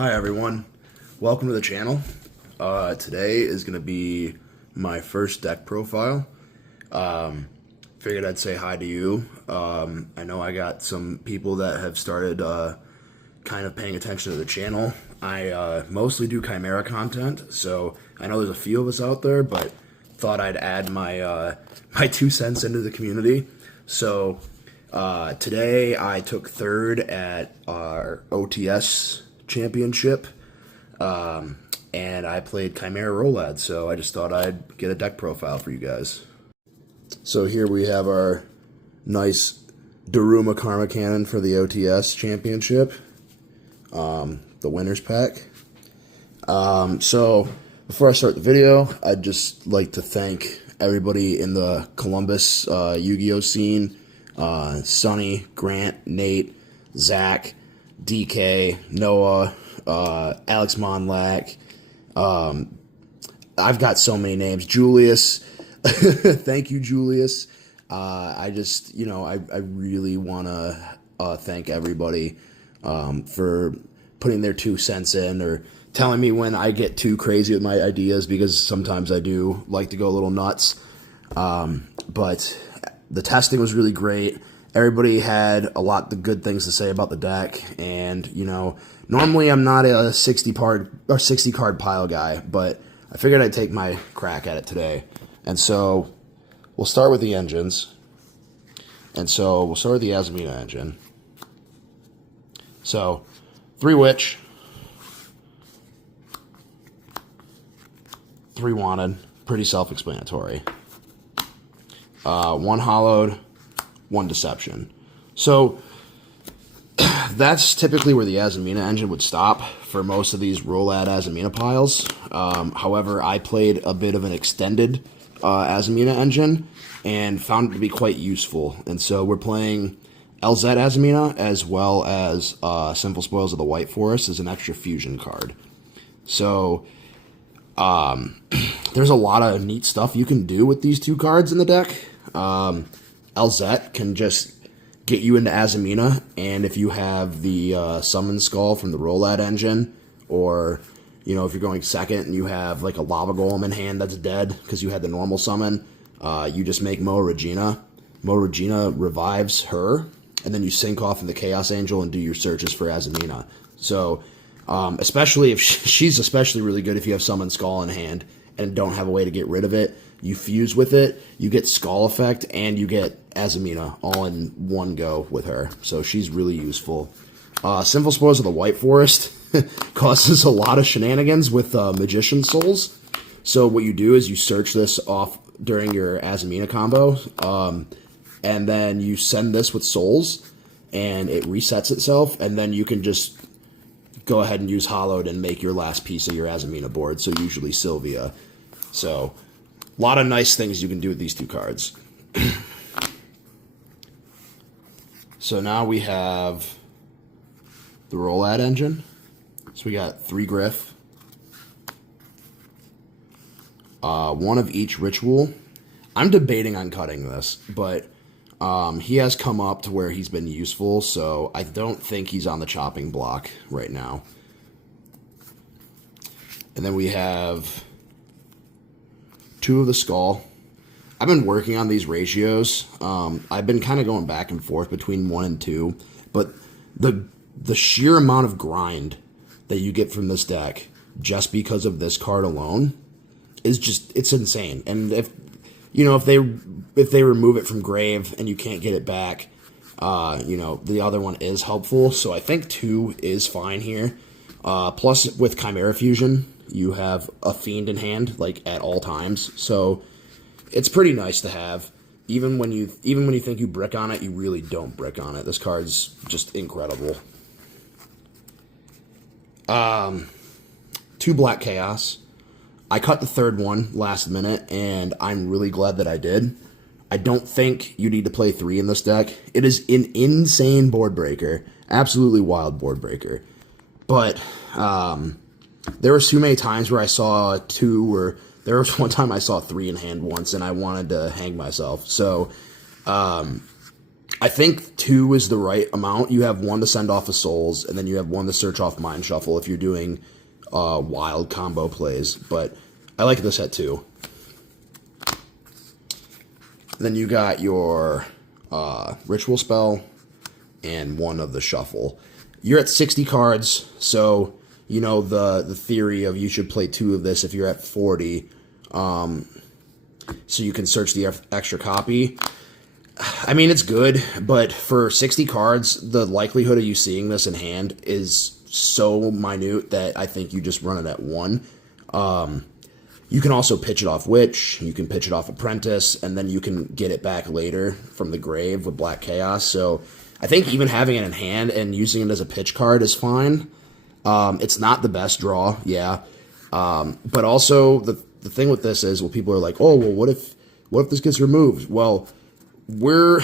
Hi everyone, welcome to the channel. Today is going to be my first deck profile. Figured I'd say hi to you. I know I got some people that have started kind of paying attention to the channel. I mostly do Chimera content, so I know there's a few of us out there, but thought I'd add my my 2 cents into the community. So today I took third at our OTS championship, and I played Chimera ROLAD, so I just thought I'd get a deck profile for you guys. So here we have our nice Daruma Karma Cannon for the OTS championship, the winner's pack. So before I start the video, I'd just like to thank everybody in the Columbus Yu-Gi-Oh scene, Sonny, Grant, Nate, Zach, DK, Noah, Alex Monlack. I've got so many names. Julius. Thank you, Julius. I just, I really want to thank everybody for putting their 2 cents in or telling me when I get too crazy with my ideas, because sometimes I do like to go a little nuts. But the testing was really great. Everybody had a lot of good things to say about the deck, and normally I'm not a 60 card pile guy, but I figured I'd take my crack at it today. And so we'll start with the engines. And so we'll start with the Azamina engine. So 3 Witch, 3 Wanted, pretty self-explanatory. 1 Hollowed, 1 Deception. So that's typically where the Azamina engine would stop for most of these ROLAD Azamina piles. However, I played a bit of an extended Azamina engine and found it to be quite useful. And so we're playing LZ Azamina as well as Sinful Spoils of the White Forest as an extra fusion card. So there's a lot of neat stuff you can do with these 2 cards in the deck. LZ can just get you into Azamina, and if you have the Summon Skull from the ROLAD engine, or if you're going second and you have like a Lava Golem in hand that's dead because you had the normal summon, you just make Mo Regina. Mo Regina revives her, and then you sync off in the Chaos Angel and do your searches for Azamina. So especially if she's especially really good if you have Summon Skull in hand and don't have a way to get rid of it. You fuse with it, you get Skull effect, and you get Azamina all in one go with her. So she's really useful. Sinful Spoils of the White Forest causes a lot of shenanigans with Magician Souls. So what you do is you search this off during your Azamina combo, and then you send this with Souls, and it resets itself, and then you can just go ahead and use Hollowed and make your last piece of your Azamina board, so usually Sylvia. So a lot of nice things you can do with these 2 cards. So now we have the ROLAD engine. So we got 3 Griff, 1 of each Ritual. I'm debating on cutting this, but he has come up to where he's been useful, so I don't think he's on the chopping block right now. And then we have 2 of the Skull. I've been working on these ratios. I've been kind of going back and forth between 1 and 2, but the sheer amount of grind that you get from this deck just because of this card alone is just, it's insane. And if they remove it from grave and you can't get it back, the other one is helpful. So I think 2 is fine here. Plus with Chimera Fusion, you have a Fiend in hand like at all times. So it's pretty nice to have. Even when you think you brick on it, you really don't brick on it. This card's just incredible. 2 Black Chaos. I cut the 3rd one last minute, and I'm really glad that I did. I don't think you need to play 3 in this deck. It is an insane board breaker. Absolutely wild board breaker. But there were so many times where I saw 2, or there was one time I saw 3 in hand once, and I wanted to hang myself. So I think 2 is the right amount. You have 1 to send off of souls, and then you have 1 to search off mind shuffle if you're doing wild combo plays. But I like this at 2. Then you got your ritual spell and 1 of the shuffle. You're at 60 cards, so you know the theory of you should play 2 of this if you're at 40, so you can search the extra copy. I mean, it's good, but for 60 cards, the likelihood of you seeing this in hand is so minute that I think you just run it at 1. You can also pitch it off Witch, you can pitch it off Apprentice, and then you can get it back later from the grave with Black Chaos. So I think even having it in hand and using it as a pitch card is fine. It's not the best draw, yeah. But also, the thing with this is, well, people are like, oh, well, what if this gets removed? Well, we're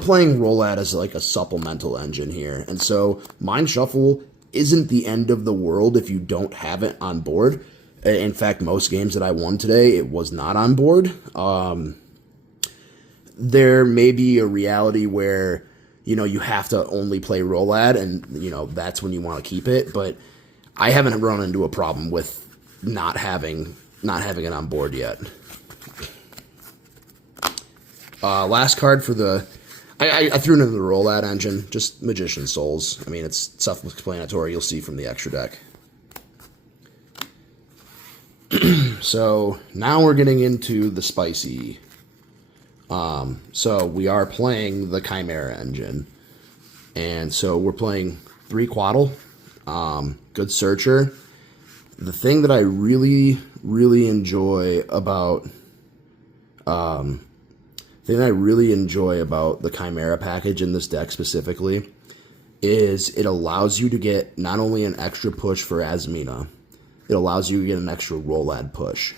playing ROLAD as like a supplemental engine here, and so Mind Shuffle isn't the end of the world if you don't have it on board. In fact, most games that I won today, it was not on board. There may be a reality where, you know, you have to only play ROLAD, and, you know, that's when you want to keep it, but I haven't run into a problem with not having it on board yet. Last card for the... I threw it into the ROLAD engine, just Magician Souls. I mean, it's self-explanatory, you'll see from the extra deck. So, now we're getting into the spicy. So, we are playing the Chimera engine. And so, we're playing 3 Quaddle. Good Searcher. The thing that I really, really enjoy about... The thing I really enjoy about the Chimera package in this deck specifically is it allows you to get not only an extra push for Azamina, it allows you to get an extra ROLAD push.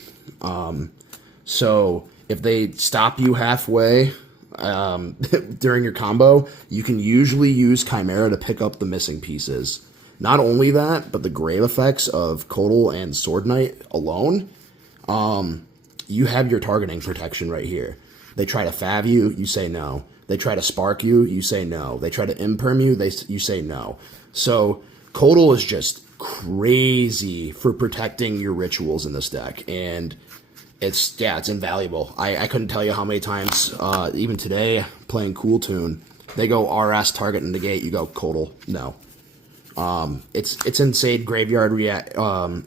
So if they stop you halfway during your combo, you can usually use Chimera to pick up the missing pieces. Not only that, but the grave effects of Kodal and Sword Knight alone, you have your targeting protection right here. They try to fav you, you say no. They try to spark you, you say no. They try to imperm you, you say no. So Kodal is just crazy for protecting your rituals in this deck, and it's invaluable. I couldn't tell you how many times, even today, playing Cool Tune, they go RS target and negate, you go Kodal, no. It's insane graveyard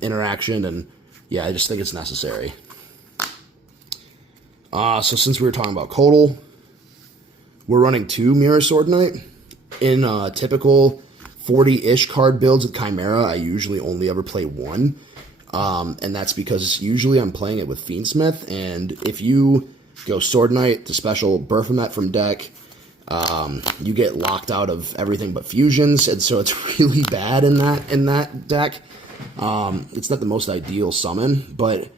interaction, and yeah, I just think it's necessary. So since we were talking about Kodal, we're running 2 Mirror Sword Knight. In typical 40-ish card builds with Chimera, I usually only ever play 1. And that's because usually I'm playing it with Fiendsmith, and if you go Sword Knight to special Baphomet from deck, you get locked out of everything but fusions, and so it's really bad in that deck. It's not the most ideal summon, but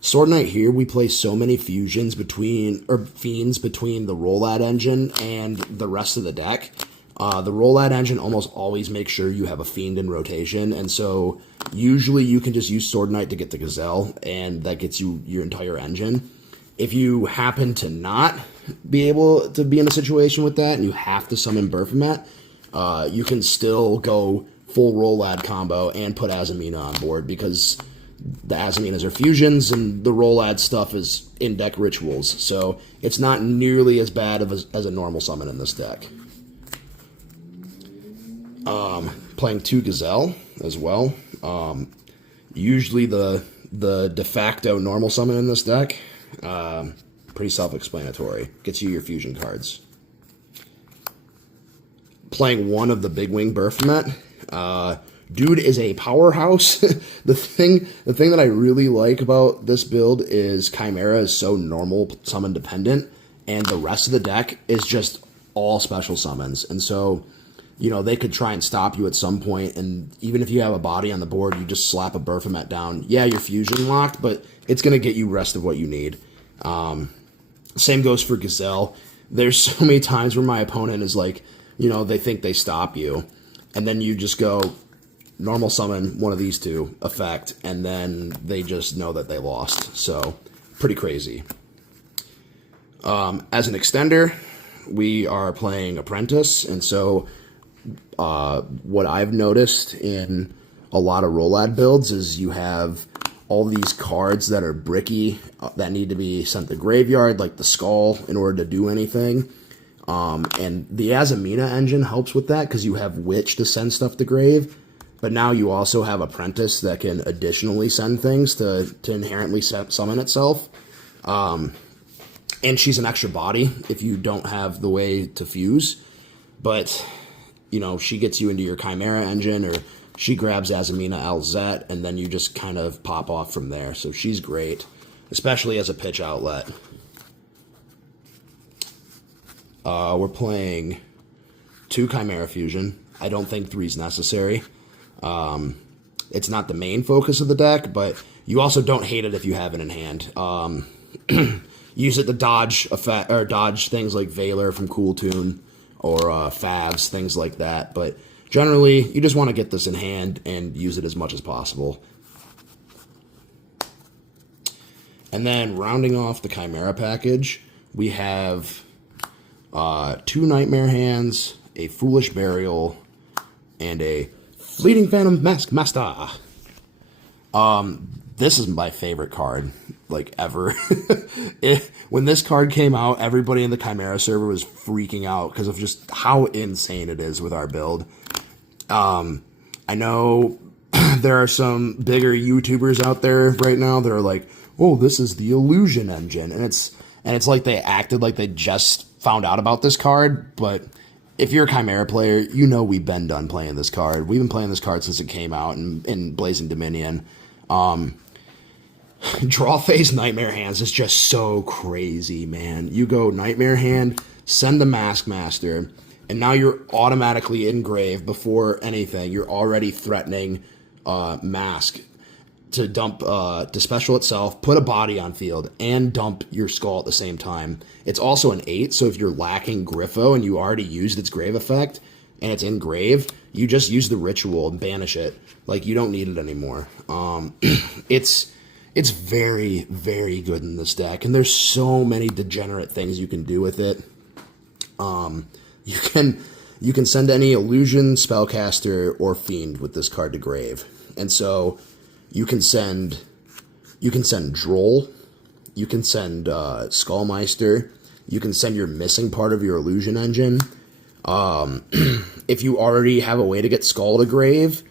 Sword Knight here, we play so many fiends between the ROLAD engine and the rest of the deck. The ROLAD engine almost always makes sure you have a fiend in rotation, and so usually you can just use Sword Knight to get the Gazelle, and that gets you your entire engine. If you happen to not be able to be in a situation with that, and you have to summon Baphomet, you can still go full ROLAD combo and put Azamina on board, because the Azaminas are fusions, and the ROLAD stuff is in-deck rituals, so it's not nearly as bad as a normal summon in this deck. Playing 2 Gazelle as well. Usually the de facto normal summon in this deck. Pretty self-explanatory. Gets you your fusion cards. Playing 1 of the Big Wing Baphomet. Dude is a powerhouse. The thing that I really like about this build is Chimera is so normal summon dependent, and the rest of the deck is just all special summons. And so, you know, they could try and stop you at some point, and even if you have a body on the board, you just slap a Baphomet down. Yeah, you're fusion locked, but it's going to get you rest of what you need. Same goes for Gazelle. There's so many times where my opponent is like, you know, they think they stop you, and then you just go normal summon one of these 2 effect, and then they just know that they lost. So pretty crazy. As an extender, we are playing Apprentice, and so what I've noticed in a lot of ROLAD builds is you have all these cards that are bricky that need to be sent to graveyard, like the Skull, in order to do anything. And the Azamina engine helps with that because you have Witch to send stuff to grave, but now you also have Apprentice that can additionally send things to inherently summon itself. And she's an extra body if you don't have the way to fuse, but you know, she gets you into your Chimera engine, or she grabs Azamina LZ, and then you just kind of pop off from there. So she's great, especially as a pitch outlet. We're playing 2 Chimera Fusion. I don't think 3's necessary. It's not the main focus of the deck, but you also don't hate it if you have it in hand. Use it to dodge effect, or dodge things like Valor from Cool Tune, or Favs, things like that. But generally, you just want to get this in hand and use it as much as possible. And then rounding off the Chimera package, we have 2 Nightmare Hands, a Foolish Burial, and a Fleeting Phantom Mask Master. This is my favorite card, like, ever. When this card came out, everybody in the Chimera server was freaking out because of just how insane it is with our build. I know there are some bigger YouTubers out there right now that are like, oh, this is the Illusion engine. And it's like they acted like they just found out about this card, but if you're a Chimera player, you know we've been done playing this card. We've been playing this card since it came out in Blazing Dominion. Draw phase Nightmare Hands is just so crazy, man. You go Nightmare Hand, send the Mask Master, and now you're automatically in grave before anything. You're already threatening Mask to dump, to special itself, put a body on field, and dump your Skull at the same time. It's also an 8, so if you're lacking Griffo and you already used its grave effect, and it's in grave, you just use the ritual and banish it. Like, you don't need it anymore. It's very, very good in this deck, and there's so many degenerate things you can do with it. You can send any Illusion, Spellcaster, or Fiend with this card to grave. And so you can send Droll, you can send Skullmeister, you can send your missing part of your Illusion engine. If you already have a way to get Skull to grave,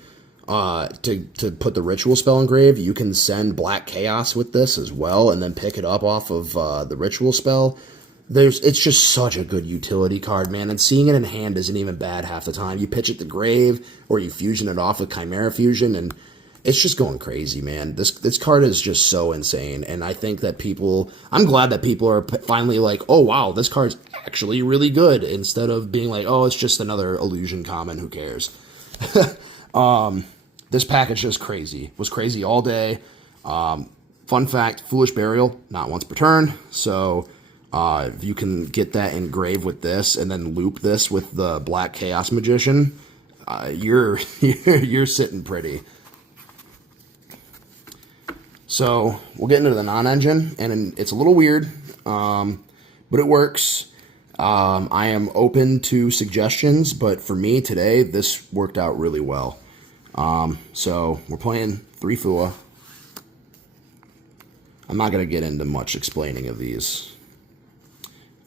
to put the ritual spell in grave, you can send Black Chaos with this as well, and then pick it up off of the ritual spell. It's just such a good utility card, man, and seeing it in hand isn't even bad half the time. You pitch it to grave, or you fusion it off with Chimera Fusion, and it's just going crazy, man. This card is just so insane, and I think that I'm glad that people are finally like, oh wow, this card's actually really good, instead of being like, oh, it's just another Illusion common, who cares? This package is crazy. Was crazy all day. Fun fact, Foolish Burial, not once per turn. So if you can get that in grave with this, and then loop this with the Black Chaos Magician, you're sitting pretty. So we'll get into the non-engine, and it's a little weird, but it works. I am open to suggestions, but for me today, this worked out really well. So we're playing 3 Fua. I'm not going to get into much explaining of these.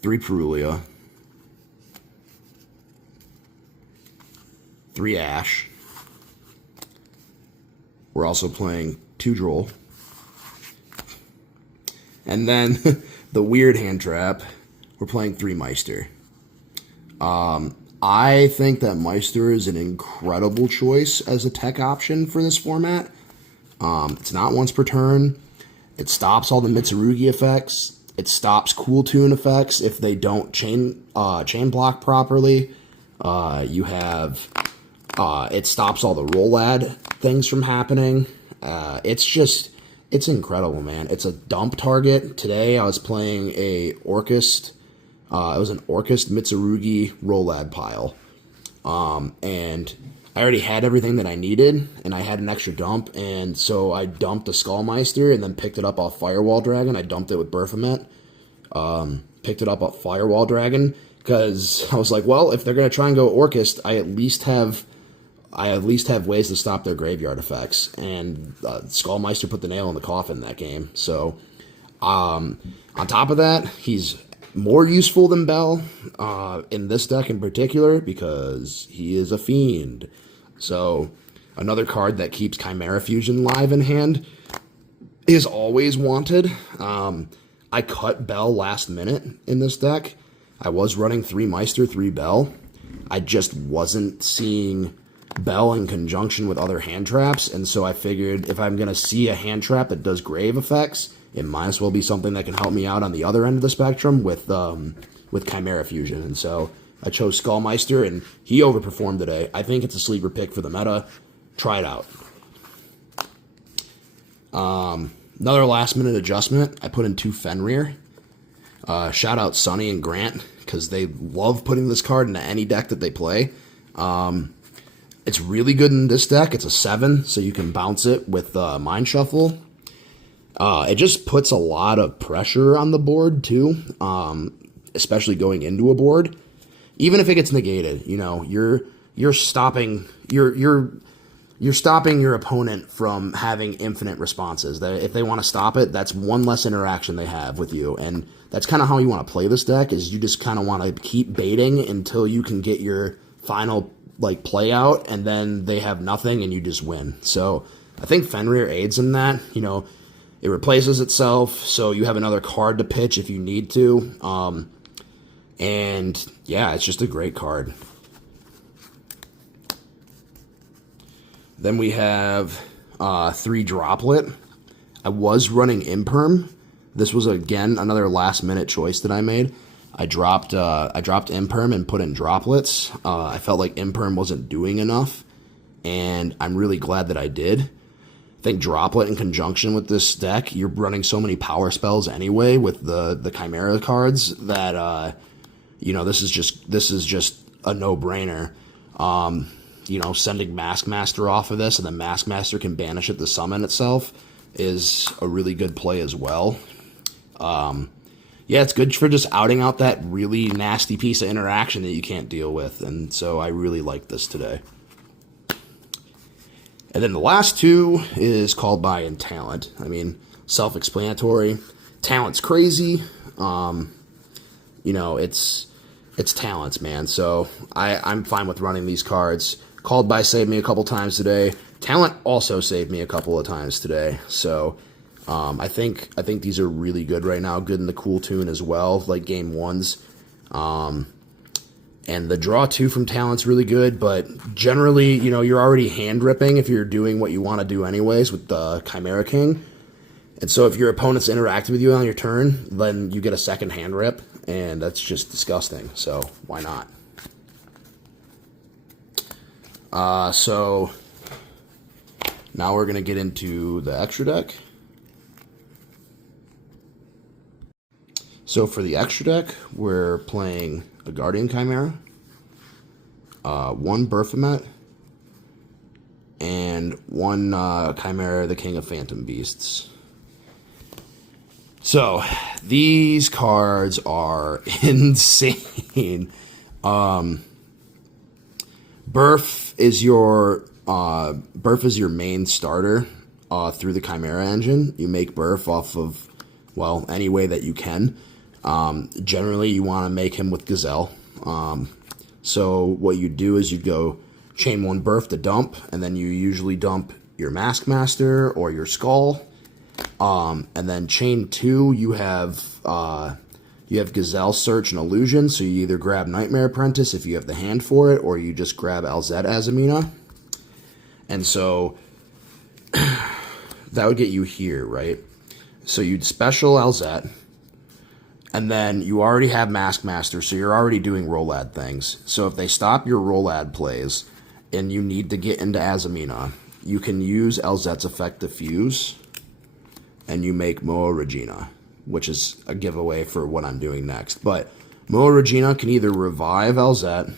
3 Perulia. 3 Ash. We're also playing 2 Droll. And then the weird hand trap, we're playing 3 Meister. I think that Meister is an incredible choice as a tech option for this format. It's not once per turn. It stops all the Mitsurugi effects. It stops Cool Tune effects if they don't chain block properly. It stops all the ROLAD things from happening. It's incredible, man. It's a dump target. Today I was playing a Orchist. It was an Orchist Mitsurugi ROLAD pile. And I already had everything that I needed, and I had an extra dump, and so I dumped a Skullmeister and then picked it up off Firewall Dragon. I dumped it with Berthamet. Picked it up off Firewall Dragon, because I was like, well, if they're gonna try and go Orcust, I at least have ways to stop their graveyard effects. And Skullmeister put the nail in the coffin that game. So on top of that, he's more useful than Bell in this deck in particular because he is a fiend. So another card that keeps Chimera Fusion live in hand is always wanted. I cut Bell last minute in this deck. I was running 3 Meister, 3 Bell. I just wasn't seeing Bell in conjunction with other hand traps, and so I figured if I'm going to see a hand trap that does grave effects, it might as well be something that can help me out on the other end of the spectrum with Chimera Fusion. And so I chose Skullmeister, and he overperformed today. I think it's a sleeper pick for the meta. Try it out. Another last-minute adjustment. I put in 2 Fenrir. Shout out Sonny and Grant, because they love putting this card into any deck that they play. It's really good in this deck. It's a 7, so you can bounce it with Mind Shuffle. It just puts a lot of pressure on the board, too, especially going into a board. Even if it gets negated, you know, you're stopping your opponent from having infinite responses. If they want to stop it, that's one less interaction they have with you. And that's kind of how you want to play this deck, is you just kind of want to keep baiting until you can get your final play out, and then they have nothing and you just win. So I think Fenrir aids in that. You know, it replaces itself, so you have another card to pitch if you need to. And yeah, it's just a great card. Then we have 3 Droplet. I was running Imperm. This was, again, another last-minute choice that I made. I dropped Imperm and put in Droplets. I felt like Imperm wasn't doing enough, and I'm really glad that I did. I think Droplet in conjunction with this deck, you're running so many power spells anyway with the Chimera cards that, you know, this is just a no-brainer. You know, sending Maskmaster off of this, and then Maskmaster can banish it to summon itself, is a really good play as well. Yeah, it's good for just outing out that really nasty piece of interaction that you can't deal with, and so I really like this today. And then the last 2 is Called By and Talent. I mean, self-explanatory. Talent's crazy. You know, it's talents, man. So I'm fine with running these cards. Called By saved me a couple times today. Talent also saved me a couple of times today. So I think these are really good right now. Good in the cool tune as well, like game 1s. And the draw 2 from Talent's really good, but generally, you know, you're already hand ripping if you're doing what you want to do anyways with the Chimera King. And so if your opponent's interacting with you on your turn, then you get a second hand rip, and that's just disgusting. So why not? So now we're going to get into the extra deck. So for the extra deck, we're playing a Guardian Chimera, 1 Baphomet, and 1 Chimera, the King of Phantom Beasts. So these cards are insane. Burf is your main starter through the Chimera engine. You make Burf off of, well, any way that you can. Generally, you want to make him with Gazelle. So what you do is you go chain 1 Burf to dump, and then you usually dump your Maskmaster or your Skull. And then chain 2, you have Gazelle, Search, and Illusion, so you either grab Nightmare Apprentice if you have the hand for it, or you just grab ROLAD Azamina. And so that would get you here, right? So you'd special ROLAD, and then you already have Maskmaster, so you're already doing ROLAD things. So if they stop your ROLAD plays, and you need to get into Azamina, you can use ROLAD's effect Diffuse, and you make Moa Regina, which is a giveaway for what I'm doing next. But Moa Regina can either revive ROLAD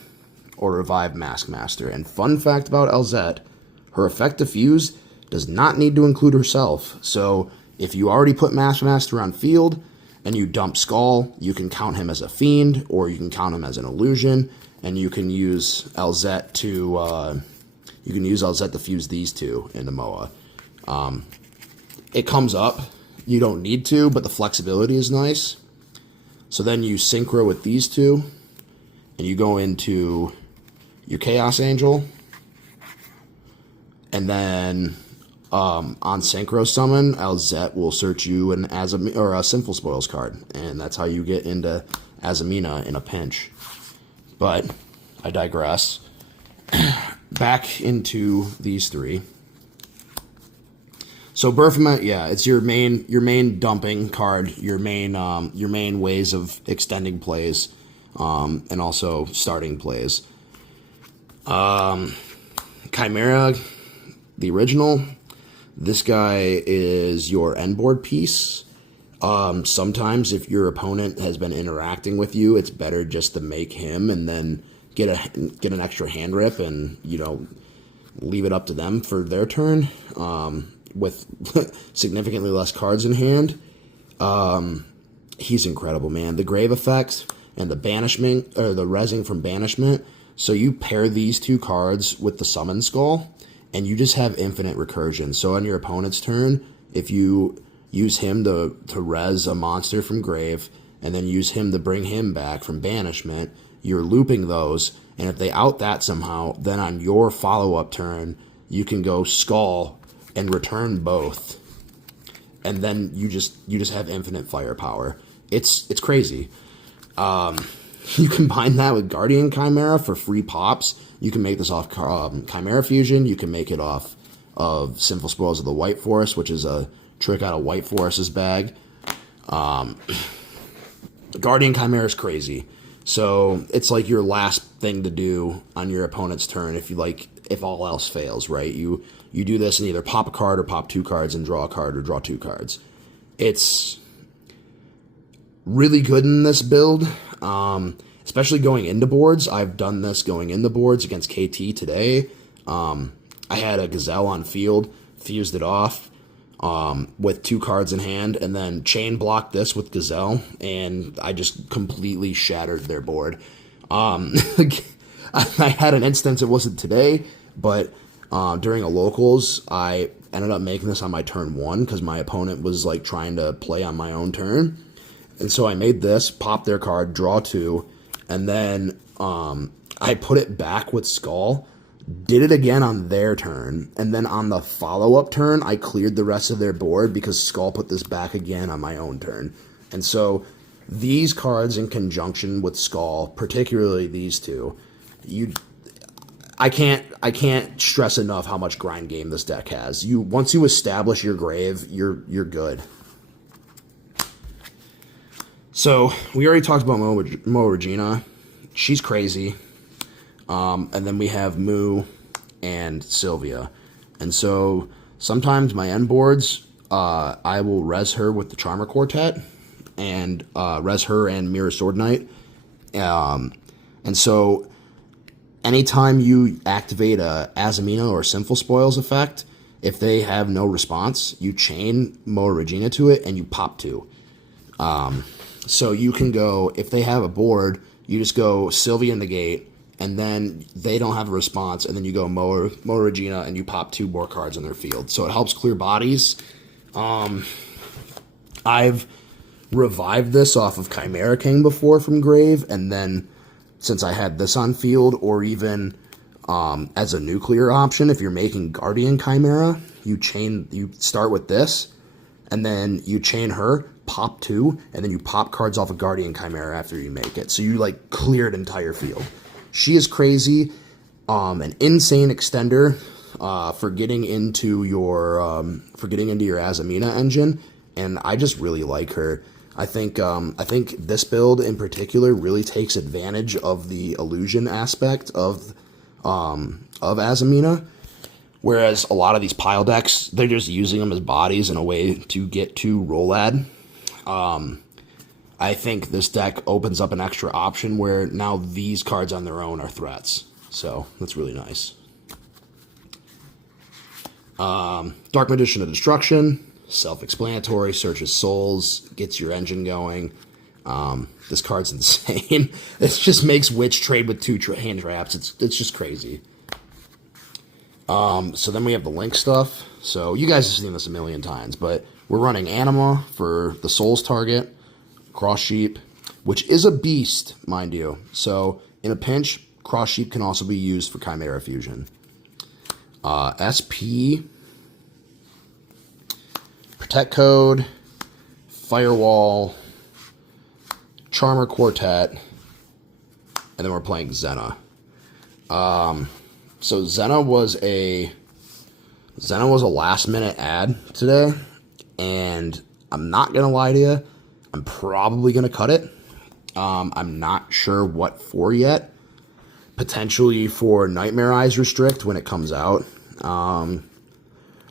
or revive Maskmaster. And fun fact about ROLAD, her effect Diffuse does not need to include herself. So if you already put Maskmaster on field, and you dump Skull, you can count him as a Fiend, or you can count him as an Illusion, and you can use LZ to fuse these two into Moa. It comes up. You don't need to, but the flexibility is nice. So then you synchro with these two, and you go into your Chaos Angel, and then on Synchro Summon, LZ will search you an a Sinful Spoils card, and that's how you get into Azamina in a pinch. But I digress. Back into these three. So Berthement, yeah, it's your main dumping card, your main ways of extending plays, and also starting plays. Chimera, the original. This guy is your end board piece. Sometimes if your opponent has been interacting with you, it's better just to make him and then get an extra hand rip and, you know, leave it up to them for their turn. With significantly less cards in hand. He's incredible, man. The Grave Effect and the Banishment, or the Rezzing from Banishment. So you pair these two cards with the Summon Skull, and you just have infinite recursion. So on your opponent's turn, if you use him to res a monster from Grave, and then use him to bring him back from Banishment, you're looping those, and if they out that somehow, then on your follow-up turn, you can go Skull and return both, and then you just have infinite firepower. It's crazy. You combine that with Guardian Chimera for free pops. You can make this off Chimera Fusion. You can make it off of Sinful Spoils of the White Forest, which is a trick out of White Forest's bag. Guardian Chimera is crazy. So it's like your last thing to do on your opponent's turn if all else fails, right? You do this and either pop a card or pop two cards and draw a card or draw two cards. It's really good in this build, especially going into boards. I've done this going into boards against KT today. I had a Gazelle on field, fused it off with two cards in hand, and then chain blocked this with Gazelle, and I just completely shattered their board. I had an instance, it wasn't today, but during a locals, I ended up making this on my turn 1 because my opponent was like trying to play on my own turn. And so I made this, pop their card, draw 2, and then I put it back with Skull, did it again on their turn, and then on the follow-up turn, I cleared the rest of their board because Skull put this back again on my own turn. And so these cards in conjunction with Skull, particularly these two, I can't stress enough how much grind game this deck has. Once you establish your Grave, you're good. So we already talked about Mo Regina. She's crazy. And then we have Moo and Sylvia. And so sometimes my end boards, I will res her with the Charmer Quartet and res her and Mirror Sword Knight. And so anytime you activate a Azamina or Sinful Spoils effect, if they have no response, you chain Mo Regina to it and you pop 2. So you can go, if they have a board, you just go Sylvia in the gate, and then they don't have a response, and then you go Mo Regina, and you pop 2 more cards on their field. So it helps clear bodies. I've revived this off of Chimera King before from Grave, and then since I had this on field, or even as a nuclear option, if you're making Guardian Chimera, you start with this, and then you chain her, pop 2, and then you pop cards off of Guardian Chimera after you make it. So you like cleared entire field. She is crazy, an insane extender for getting into your Azamina engine, and I just really like her. I think this build in particular really takes advantage of the illusion aspect of Azamina, whereas a lot of these pile decks, they're just using them as bodies in a way to get to ROLAD. I think this deck opens up an extra option where now these cards on their own are threats. So that's really nice. Dark Magician of Destruction. self-explanatory. Searches souls, gets your engine going. This card's insane. It just makes Witch trade with 2 hand traps. It's just crazy. So then we have the link stuff. So you guys have seen this a million times, but we're running Anima for the souls target, Cross Sheep, which is a beast, mind you. So in a pinch, Cross Sheep can also be used for Chimera Fusion. SP, Protect Code, Firewall, Charmer Quartet, and then we're playing Xena. So Xena was a last minute ad today, and I'm not gonna lie to you, I'm probably gonna cut it. I'm not sure what for yet. Potentially for Nightmare Eyes Restrict when it comes out.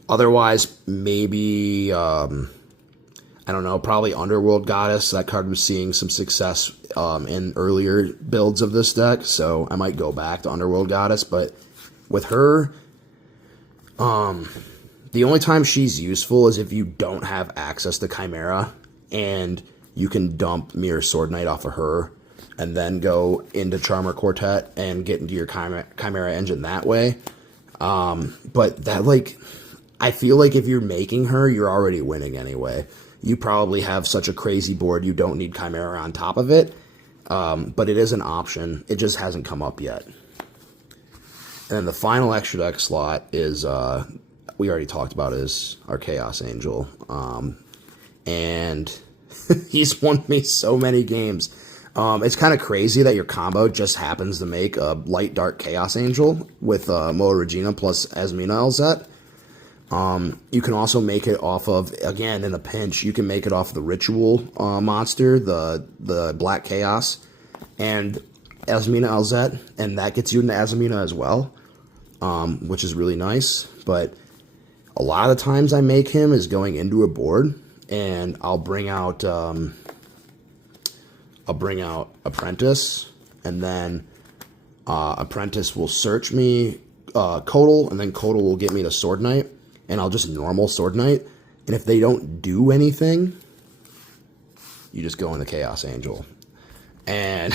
Otherwise, maybe, I don't know, probably Underworld Goddess. That card was seeing some success in earlier builds of this deck, so I might go back to Underworld Goddess. But with her, the only time she's useful is if you don't have access to Chimera, and you can dump Mirror Sword Knight off of her, and then go into Charmer Quartet and get into your Chimera engine that way. But that, like, I feel like if you're making her, you're already winning anyway. You probably have such a crazy board, you don't need Chimera on top of it. But it is an option. It just hasn't come up yet. And then the final extra deck slot is, we already talked about, is our Chaos Angel. And he's won me so many games. It's kind of crazy that your combo just happens to make a light dark Chaos Angel with Moa Regina plus Azamina LZ. You can also make it off of, again, in a pinch, you can make it off of the Ritual monster, the Black Chaos, and Azamina LZ, and that gets you into Azamina as well, which is really nice. But a lot of the times I make him is going into a board, and I'll bring out Apprentice, and then Apprentice will search me Codal, and then Codal will get me to Sword Knight, and I'll just normal Sword Knight, and if they don't do anything, you just go into Chaos Angel, and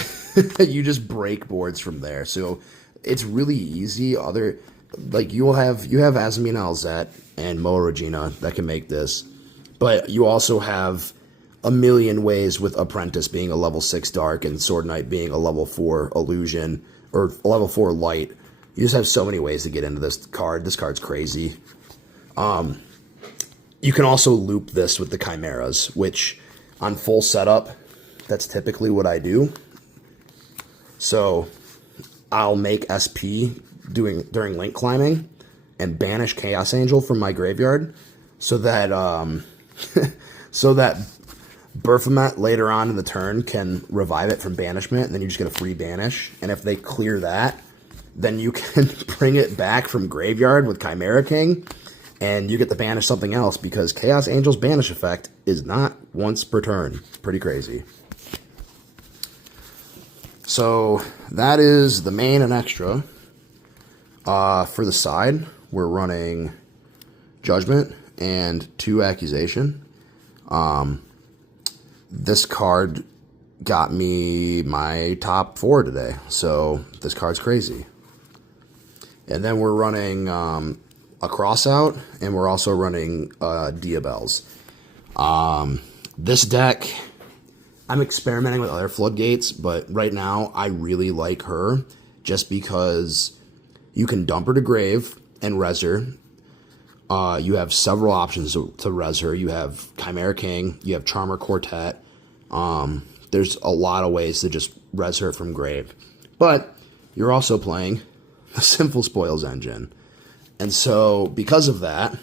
you just break boards from there. So it's really easy. You have Azamina LZ and Moa Regina that can make this, but you also have a million ways with Apprentice being a level 6 dark and Sword Knight being a level 4 illusion or a level 4 light. You just have so many ways to get into this card. This card's crazy. You can also loop this with the Chimeras, which on full setup, that's typically what I do. So I'll make SP during link climbing and banish Chaos Angel from my graveyard so that Berthomet later on in the turn can revive it from banishment, and then you just get a free banish. And if they clear that, then you can bring it back from graveyard with Chimera King, and you get to banish something else, because Chaos Angel's banish effect is not once per turn. Pretty crazy. So that is the main and extra. For the side, we're running Judgment and 2 Accusation. This card got me my top 4 today, so this card's crazy. And then we're running a Crossout, and we're also running Diabells. This deck, I'm experimenting with other Floodgates, but right now I really like her just because you can dump her to grave and res her. You have several options to res her. You have Chimera King, you have Charmer Quartet. There's a lot of ways to just res her from grave. But you're also playing the Sinful Spoils engine. And so, because of that,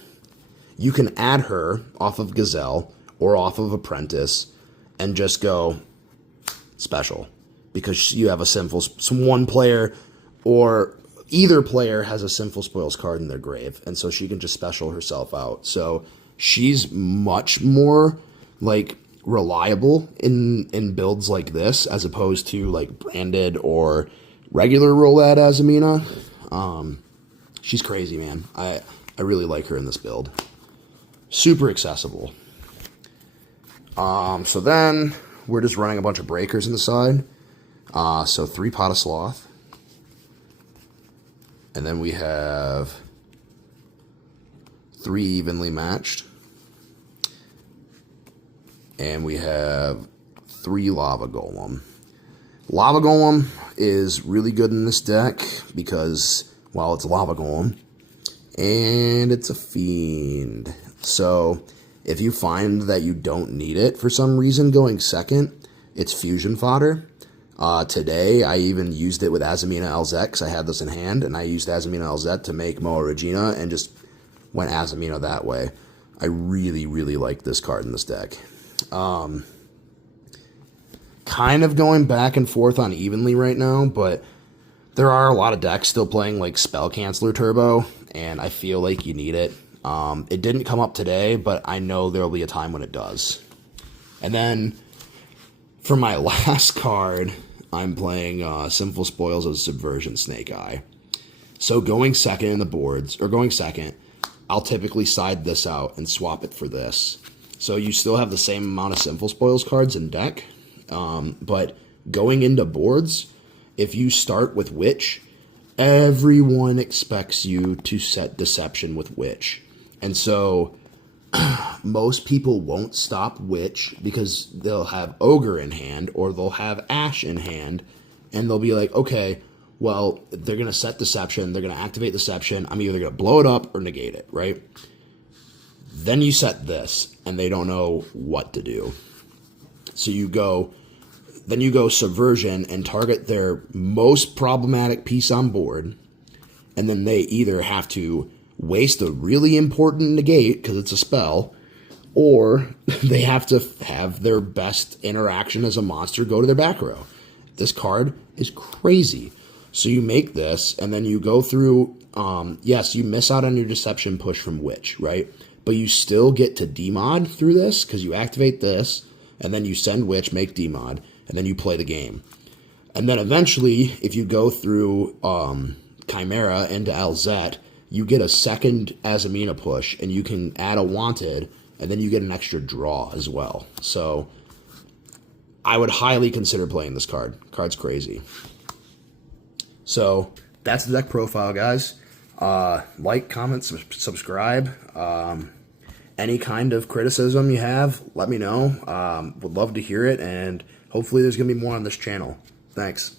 you can add her off of Gazelle or off of Apprentice and just go special. Because you have one player or either player has a Sinful Spoils card in their grave, and so she can just special herself out. So she's much more like reliable in builds like this as opposed to like branded or regular ROLAD Azamina. She's crazy, man. I really like her in this build. super accessible. So then we're just running a bunch of breakers in the side. So 3 Pot of Sloth. And then we have 3 Evenly Matched. And we have 3 Lava Golem. Lava Golem is really good in this deck because, well, it's a Lava Golem. And it's a Fiend. So if you find that you don't need it for some reason going second, it's fusion fodder. Today, I even used it with Azamina LZ because I had this in hand, and I used Azamina LZ to make Moa Regina and just went Azamina that way. I really, really like this card in this deck. Kind of going back and forth on evenly right now, but there are a lot of decks still playing like Spell Canceller Turbo, and I feel like you need it. It didn't come up today, but I know there will be a time when it does. And then for my last card, I'm playing Sinful Spoils of Subversion Snake Eye. So going second in the boards, or going second, I'll typically side this out and swap it for this. So you still have the same amount of Sinful Spoils cards in deck, but going into boards, if you start with Witch, everyone expects you to set Deception with Witch. And so most people won't stop Witch because they'll have Ogre in hand or they'll have Ash in hand, and they'll be like, okay, well, they're going to set Deception, they're going to activate Deception, I'm either going to blow it up or negate it, right? Then you set this, and they don't know what to do. So you go Subversion and target their most problematic piece on board, and then they either have to waste a really important negate because it's a spell, or they have to have their best interaction as a monster go to their back row. This card is crazy. So you make this, and then you go through, yes, you miss out on your Deception push from Witch, right? But you still get to demod through this, because you activate this, and then you send Witch, make demod, and then you play the game. And then eventually, if you go through Chimera into LZ, you get a second Azamina push, and you can add a Wanted, and then you get an extra draw as well. So I would highly consider playing this card. Card's crazy. So that's the deck profile, guys. Like, comment, subscribe. Any kind of criticism you have, let me know. Would love to hear it, and hopefully there's going to be more on this channel. Thanks.